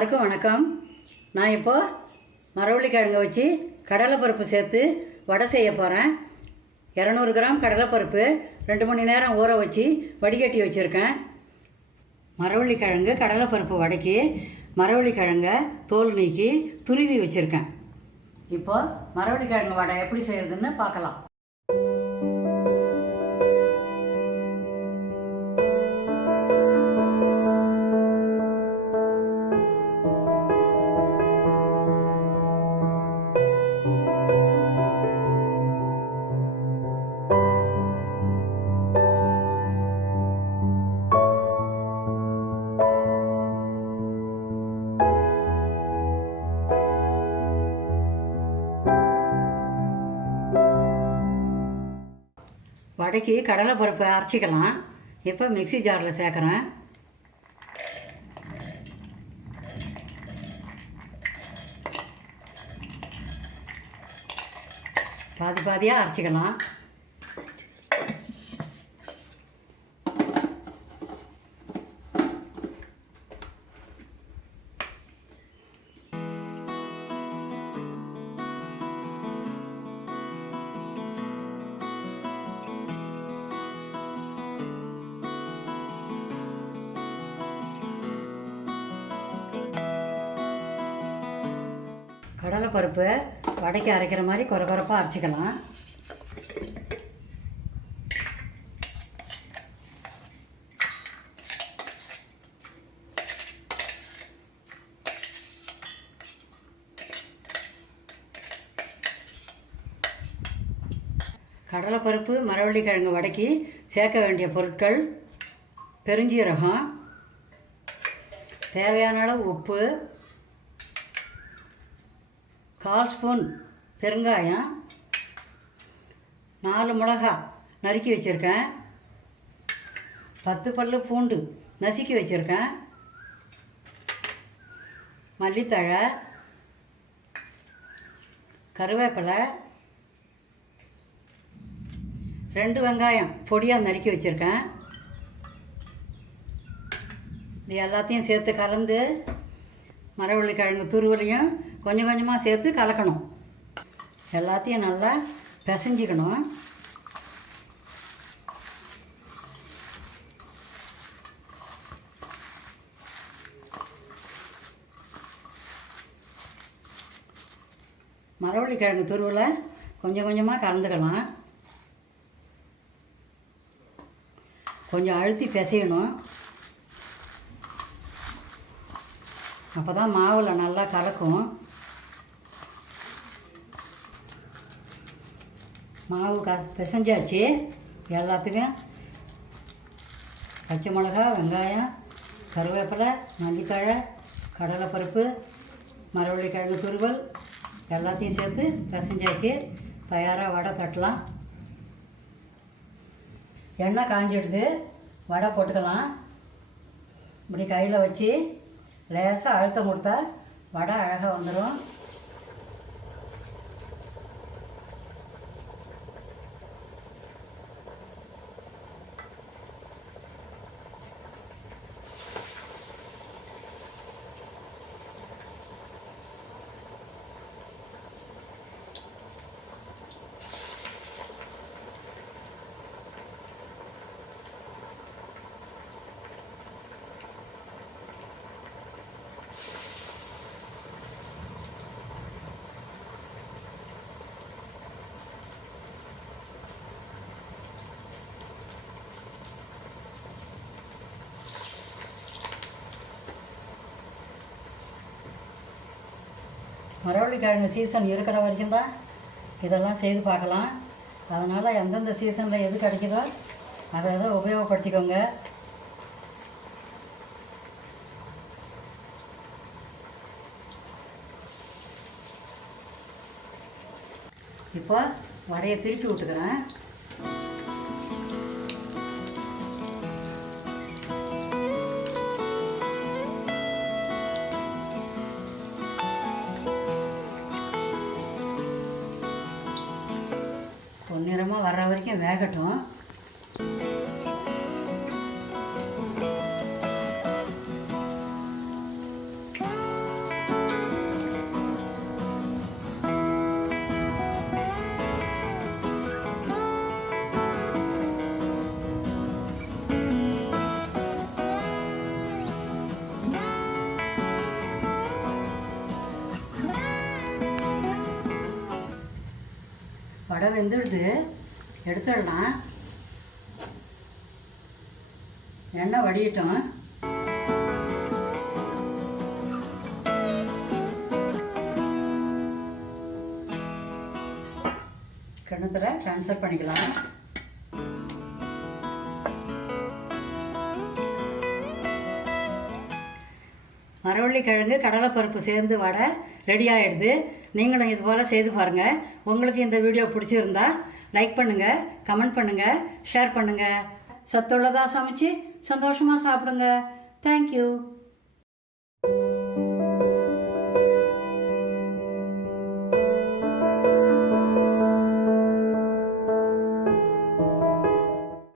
எல்லாருக்கும் வணக்கம். நான் இப்போது மரவள்ளி கிழங்க வச்சு கடலைப்பருப்பு சேர்த்து வடை செய்ய போகிறேன் இரநூறு கிராம் கடலைப்பருப்பு ரெண்டு மணி நேரம் ஊற வச்சு வடிகட்டி வச்சுருக்கேன். மரவள்ளிக்கிழங்கு கடலைப்பருப்பு வடைக்கு மரவள்ளிக்கிழங்க தோல் நீக்கி துருவி வச்சுருக்கேன். இப்போது மரவள்ளிக்கிழங்கு வடை எப்படி செய்கிறதுன்னு பார்க்கலாம். வடைக்கு கடலைப்பருப்பை அரைச்சிக்கலாம். இப்போ மிக்ஸி ஜாரில் சேர்க்குறேன். பாதி பாதியாக அரைச்சிக்கலாம். கடலைப்பருப்பு வடைக்கு அரைக்கிற மாதிரி குறை குறைப்பாக அரைச்சிக்கலாம். கடலைப்பருப்பு மரவள்ளிக்கிழங்கு வடைக்கு சேர்க்க வேண்டிய பொருட்கள் பெருஞ்சீரகம் தேவையான அளவு உப்பு கால் ஸ்பூன் பெருங்காயம் நாலு மிளகா நறுக்கி வச்சுருக்கேன். பத்து பல்லு பூண்டு நசுக்கி வச்சுருக்கேன். மல்லித்தழை கருவேப்பிலை ரெண்டு வெங்காயம் பொடியாக நறுக்கி வச்சுருக்கேன். இது எல்லாத்தையும் சேர்த்து கலந்து மரவள்ளி கிழங்கு துருவலையும் கொஞ்சம் கொஞ்சமாக சேர்த்து கலக்கணும். எல்லாத்தையும் நல்லா பிசைஞ்சிக்கணும். மரவள்ளிக்கிழங்கு துருவில் கொஞ்சம் கொஞ்சமாக கலந்துக்கலாம். கொஞ்சம் அழுத்தி பிசையணும். அப்போ தான் மாவில் நல்லா கலக்கும். மாவு க பிசைஞ்சாச்சு. எல்லாத்துக்கும் பச்சை மிளகா வெங்காயம் கருவேப்பிலை மல்லித்தழை கடலைப்பருப்பு மரவள்ளிக்கிழங்கு துருவல் எல்லாத்தையும் சேர்த்து பிசைஞ்சாச்சு. தயாராக வடை கட்டலாம் எண்ணெய் காஞ்சிடுது. வடை போட்டுக்கலாம். இப்படி கையில் வச்சு லேசாக அழுத்தம் கொடுத்தா வடை அழகாக வந்துடும் மரவள்ளிக்கிழங்கு சீசன் இருக்கிற வரைக்கும் தான் இதெல்லாம் செய்து பார்க்கலாம். அதனால் எந்தெந்த சீசனில் எது கிடைக்குதோ அதை அதை உபயோகப்படுத்திக்கோங்க. இப்போ வரைய திருப்பி விட்டுக்கிறேன் பதமாக வர்ற வரைக்கும் வேகட்டும். வடை வெந்துடுது. எடுத்துடலாம் எண்ணெய் வடியட்டும். கிணத்துல ட்ரான்ஸ்ஃபர் பண்ணிக்கலாம். மரவள்ளிக்கிழங்கு கடலைப்பருப்பு சேர்ந்து வடை ரெடி ஆகிடுது நீங்களும் இது போல் செய்து பாருங்கள் உங்களுக்கு இந்த வீடியோ பிடிச்சிருந்தா லைக் பண்ணுங்கள் கமெண்ட் பண்ணுங்கள் ஷேர் பண்ணுங்கள் சத்துள்ளதாக சமைச்சு சந்தோஷமாக சாப்பிடுங்க. தேங்க்யூ